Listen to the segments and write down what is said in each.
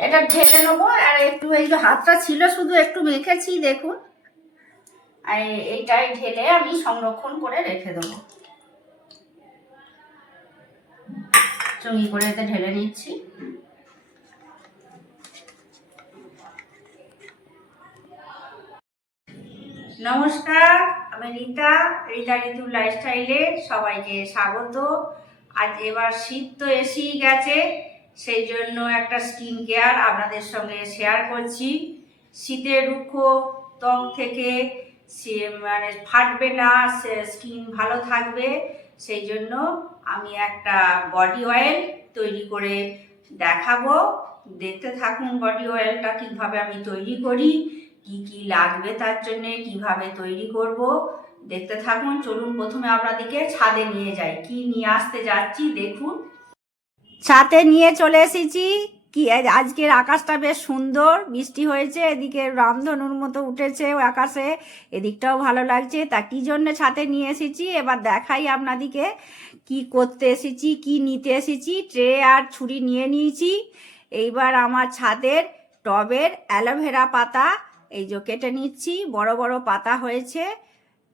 এটা ঢেলে নেব, আর একটু এই যে হাতটা ছিল শুধু একটু মেখেছি, দেখুন। আর এই- এইটাই ঢেলে আমি সংরক্ষণ করে রেখে দেবো। চুঙি করে এতে ঢেলে নিচ্ছি। নমস্কার, আমি রীতা রীতা ঋতু লাইফস্টাইলে সবাইকে স্বাগত। আজ এবার শীত তো এসেই গেছে। সেই জন্য একটা স্কিন কেয়ার আপনাদের সঙ্গে শেয়ার করছি। শীতের রুক্ষ ত্বক থেকে মানে ফাটবে না স্কিন ভালো থাকবে। সেই জন্য আমি একটা বডি অয়েল তৈরি করে দেখাবো। দেখতে থাকুন বডি অয়েলটা কীভাবে আমি তৈরি করি, কি কি লাগবে তার জন্যে, কীভাবে তৈরি করব। দেখতে থাকুন, চলুন প্রথমে আপনাদেরকে ছাদে নিয়ে যাই। কি নিয়ে আসতে যাচ্ছি দেখুন। ছাদে নিয়ে চলে এসেছি। কি আজ- আজকের আকাশটা বেশ সুন্দর বৃষ্টি হয়েছে, এদিকে রামধনুর মতো উঠেছে আকাশে, এদিকটাও ভালো লাগছে। তা কি জন্য ছাদে নিয়ে এসেছি? এবার দেখাই আপনাদিকে কি করতে এসেছি, কি নিতে এসেছি। ট্রে আর ছুরি নিয়ে নিয়েছি। এইবার আমার ছাদের টবের অ্যালোভেরা পাতা, এই যে কেটে নিচ্ছি, বড় বড় পাতা হয়েছে,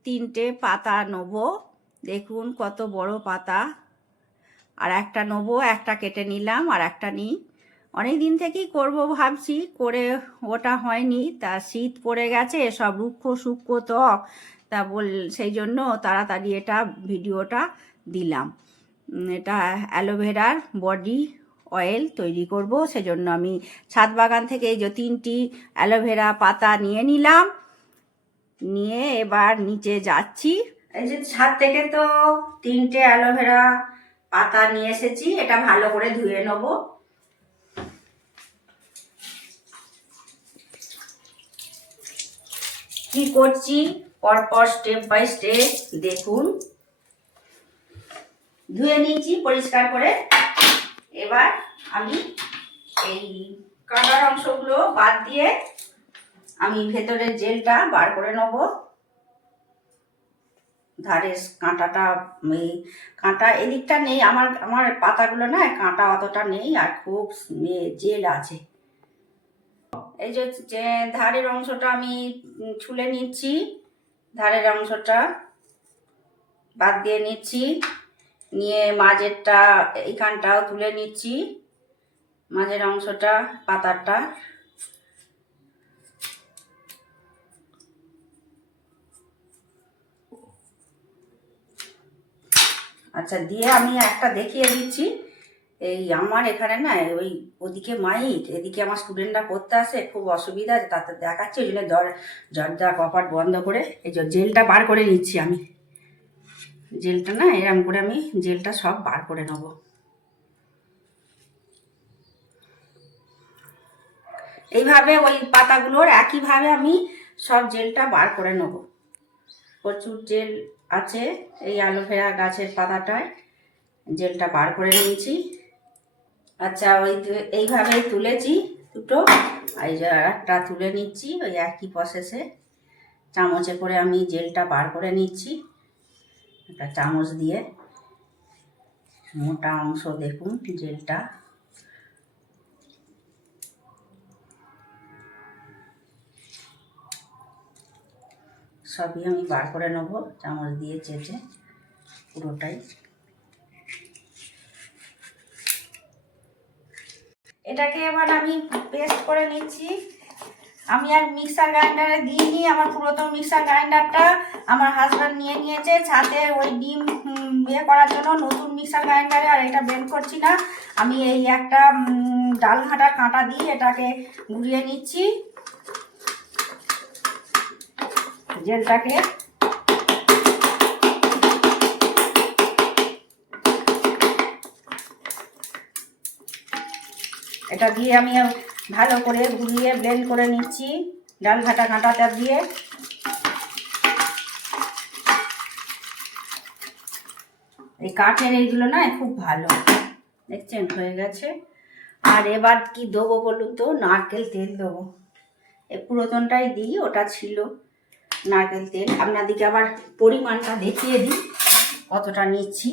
তিনটে পাতা নেব। দেখুন কত বড় পাতা। আর একটা নেব, একটা কেটে নিলাম আর একটা নিই। অনেক দিন থেকেই করব ভাবছি, করে ওটা হয়নি। তা শীত পড়ে গেছে, সব রুক্ষ সূক্ষ্ম ত্বক। তা বল, সেই জন্য তাড়াতাড়ি এটা ভিডিওটা দিলাম। এটা অ্যালোভেরার বডি অয়েল তৈরি করব, সেজন্য আমি ছাদ বাগান থেকে এই যে তিনটি অ্যালোভেরা পাতা নিয়ে নিলাম। নিয়ে এবার নিচে যাচ্ছি। এই যে ছাদ থেকে তো তিনটে অ্যালোভেরা পাতা নিয়ে এসেছি, এটা ভালো করে ধুয়ে নেব। কি করছি? পরপর স্টেপ বাই স্টেপ দেখুন। ধুয়ে নিয়েছি, পরিষ্কার করে। এবার আমি এই কাঁটার অংশগুলো বাদ দিয়ে আমি ভেতরের জেলটা বার করে নেব। ধারের কাঁটাটা এই কাঁটা এদিকটা নেই, আমার আমার পাতাগুলো না, কাঁটা অতটা নেই আর খুব জেল আছে। এই যে ধারের অংশটা আমি ছুলে নিচ্ছি, ধারের অংশটা বাদ দিয়ে নিচ্ছি, নিয়ে মাঝেরটা, এইখানটাও তুলে নিচ্ছি, মাঝের অংশটা পাতাটা আচ্ছা দিয়ে আমি একটা দেখিয়ে দিচ্ছি। এই আমার এখানে না, ওই ওদিকে মাইক, এদিকে আমার স্টুডেন্টরা পড়তে আসে, খুব অসুবিধা আছে, তাতে দেখাচ্ছি, ওই জন্য দর দরজা কপাট বন্ধ করে, এই জেলটা বার করে নিচ্ছি আমি। জেলটা না, এরম করে আমি জেলটা সব বার করে নেব। এইভাবে ওই পাতাগুলোর একইভাবে আমি সব জেলটা বার করে নেব। প্রচুর জেল আছে, এই অ্যালোভেরা গাছের পাতাটায় জেলটা বার করে নিয়েছি। আচ্ছা ওই দু- এইভাবে তুলেছি দুটো। এই একটা তুলে নিচ্ছি, ওই একই প্রসেসে চামচে করে আমি জেলটা বার করে নিচ্ছি, একটা চামচ দিয়ে। মোটা অংশ দেখুন জেলটা। সবই আমি বার করে নেব, চামচ দিয়ে চেটে পুরোটাই। এটাকে এবার আমি পেস্ট করে নিচ্ছি। আমি আর মিক্সার গ্রাইন্ডারে দিইনি, আমার পুরাতন মিক্সার গ্রাইন্ডারটা আমার হাজব্যান্ড নিয়ে নিয়েছে। ছাতে ওই ডিম ইয়ে করার জন্য নতুন মিক্সার গ্রাইন্ডারে আর এটা বের করছি না। আমি এই একটা ডাল ঘাটার কাঁটা দিয়ে এটাকে ঘুরিয়ে নিচ্ছি। জেলটাকে। এটা দিয়ে আমি ভালো করে ঘুরিয়ে ব্লেন্ড করে নিচ্ছি ডাল ঘাটা কাঁটাটা দিয়ে। এই কাঠের এইগুলো না খুব ভালো, দেখছেন? হয়ে গেছে। আর এবার কি দেবো বলুন তো? নারকেল তেল দেবো। এই পুরাতনটাই দিই, ওটা ছিল। নারকেল তেল। আপনাদেরকে আবার পরিমাণটা দেখিয়ে দিই, কতটা নিচ্ছি।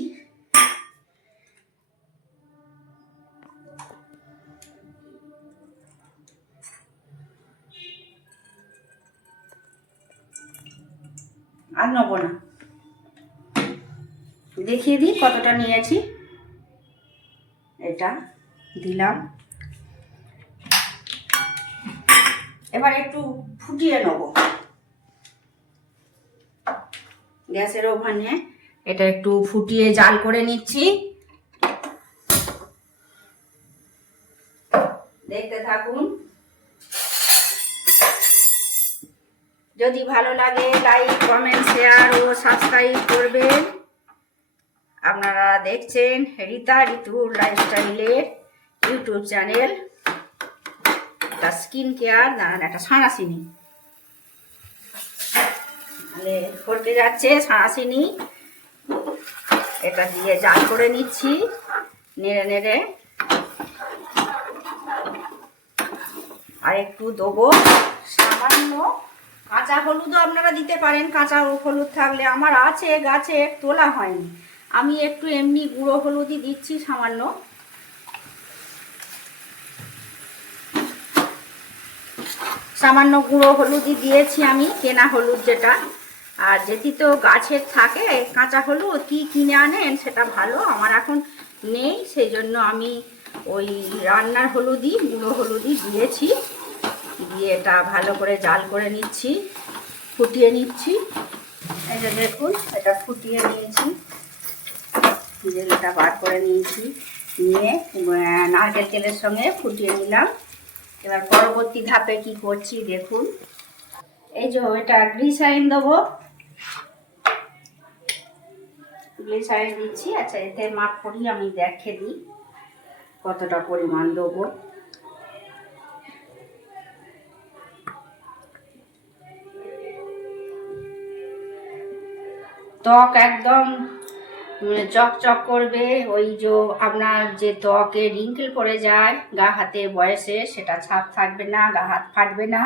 আর নব না। দেখিয়ে দিই কতটা নিয়েছি। এটা দিলাম। এবার একটু ফুটিয়ে নেব। গ্যাসের ওখানে এটা একটু ফুটিয়ে জাল করে নিচ্ছি। দেখতে থাকুন। যদি ভালো লাগে লাইক কমেন্ট শেয়ার ও সাবস্ক্রাইব করবেন। আপনারা দেখছেন রীতা ঋতু লাইফস্টাইলের ইউটিউব চ্যানেল একটা স্কিন কেয়ার দাঁড়ান, একটা সাঁড়াশিনি তাহলে ফটকে যাচ্ছে সাঁড়াশিনি এটা দিয়ে জাল করে নিচ্ছি, নেড়ে নেড়ে। আর একটু দেবো। সামান্য কাঁচা হলুদও আপনারা দিতে পারেন, কাঁচা হলুদ থাকলে। আমার আছে, গাছে তোলা হয়নি। আমি একটু এমনি গুঁড়ো হলুদই দিচ্ছি সামান্য। সামান্য গুঁড়ো হলুদই দিয়েছি আমি, কেনা হলুদ যেটা। আর যেটি তো গাছের থাকে, কাঁচা হলুদ, কি কিনে আনেন সেটা ভালো, আমার এখন নেই, সেই জন্য আমি ওই রান্নার হলুদই, গুঁড়ো হলুদই দিয়েছি। দিয়ে এটা ভালো করে জাল করে নিচ্ছি, ফুটিয়ে নিচ্ছি। এই যে দেখুন, এটা ফুটিয়ে নিয়েছি। জেলটা বার করে নিয়েছি। নিয়ে নারকেল তেলের সঙ্গে ফুটিয়ে নিলাম। এবার পরবর্তী ধাপে কি করছি, দেখুন। এই যে এটা গ্লিসারিন দেবো। গ্লিসারিন দিচ্ছি। আচ্ছা এতে মাপ করি আমি দেখে দিই কতটা পরিমাণ দেবো। ত্বক একদম চকচক করবে। ওই যে আপনার যে ত্বকে রিঙ্কেল পড়ে যায়, গা হাতে বয়সে সেটা ছাপ থাকবে না, গা হাত ফাটবে না।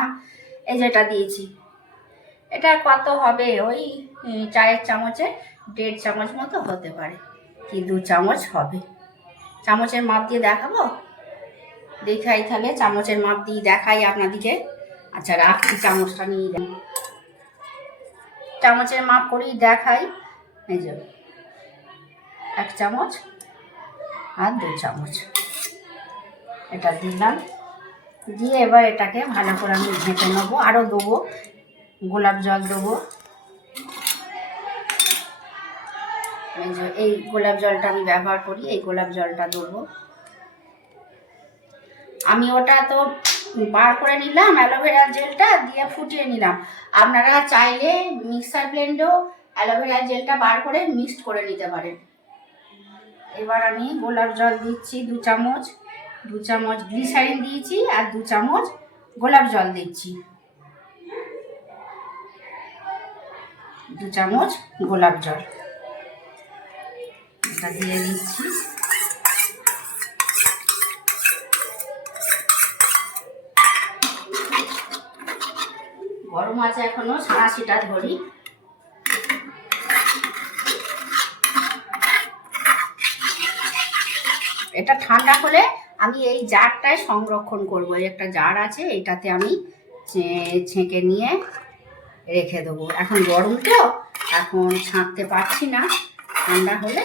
এই যেটা দিয়েছি। এটা কত হবে? ওই চায়ের চামচে দেড় চামচ মতো হতে পারে, কি দু চামচ হবে। চামচের মাপ দিয়ে দেখাবো? দেখাই তাহলে, চামচের মাপ দিয়ে দেখাই আপনাদিকে আচ্ছা রাখছি, চামচটা নিয়ে যান চামচের মাপ করেই দেখাই। এই যে, এক চামচ আর দু চামচ। এটা দিলাম। দিয়ে এবার এটাকে ভালো করে আমি ঘেঁটে নেব। আরও দেবো, গোলাপ জল দেবো। এই গোলাপ জলটা আমি ব্যবহার করি, এই গোলাপ জলটা দেবো। আমি ওটা তো বার করে নিলাম, অ্যালোভেরা জেলটা দিয়ে ফুটিয়ে নিলাম। আপনারা চাইলে মিক্সার ব্লেন্ডেও অ্যালোভেরা জেলটা বার করে মিক্সড করে নিতে পারেন। এবার আমি গোলাপ জল দিচ্ছি দু চামচ দু চামচ গ্লিসারিন দিয়েছি আর দু চামচ গোলাপ জল দিচ্ছি। দু চামচ গোলাপ জল। এটা দিয়ে দিচ্ছি। গরম আছে এখনও সাঁড়াশিটা ধরি। এটা ঠান্ডা হলে আমি এই জারটায় সংরক্ষণ করব। এই একটা জার আছে, এটাতে আমি ছেঁকে নিয়ে রেখে দেবো। এখন গরম তো, এখন ছাঁকতে পারছি না। ঠান্ডা হলে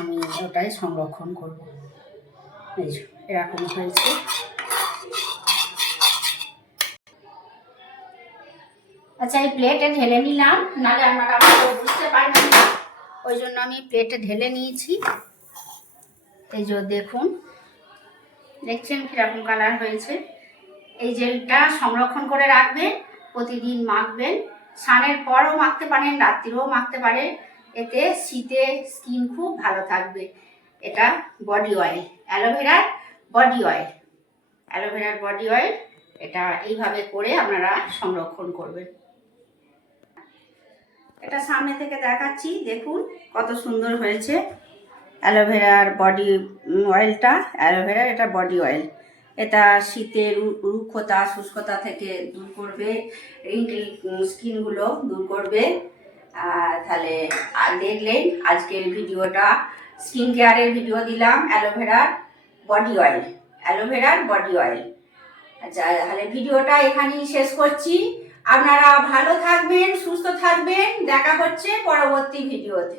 আমি ওটাই সংরক্ষণ করব। এই এরকম হয়েছে। আচ্ছা এই প্লেটে ঢেলে নিলাম, নাহলে আপনারা হয়তো বুঝতে পারবেন না। ওই জন্য আমি প্লেটে ঢেলে নিয়েছি। এই যে দেখুন, দেখছেন কীরকম কালার হয়েছে? এই জেলটা সংরক্ষণ করে রাখবেন, প্রতিদিন মাখবেন। স্নানের পরও মাখতে পারেন রাত্রিরেও মাখতে পারেন। এতে শীতে স্কিন খুব ভালো থাকবে। এটা বডি অয়েল অ্যালোভেরার বডি অয়েল অ্যালোভেরার বডি অয়েল এটা এইভাবে করে আপনারা সংরক্ষণ করবেন। এটা সামনে থেকে দেখাচ্ছি, দেখুন কত সুন্দর হয়েছে। অ্যালোভেরার বডি অয়েলটা অ্যালোভেরার এটা বডি অয়েল এটা শীতের রুক্ষতা, শুষ্কতা থেকে দূর করবে রিঙ্কেল স্কিনগুলো দূর করবে। তাহলে, আর দেখলেন আজকের ভিডিওটা স্কিন কেয়ারের ভিডিও দিলাম অ্যালোভেরার বডি অয়েল অ্যালোভেরার বডি অয়েল আচ্ছা তাহলে ভিডিওটা এখানেই শেষ করছি। আপনারা ভালো থাকবেন, সুস্থ থাকবেন, দেখা হচ্ছে পরবর্তী ভিডিওতে।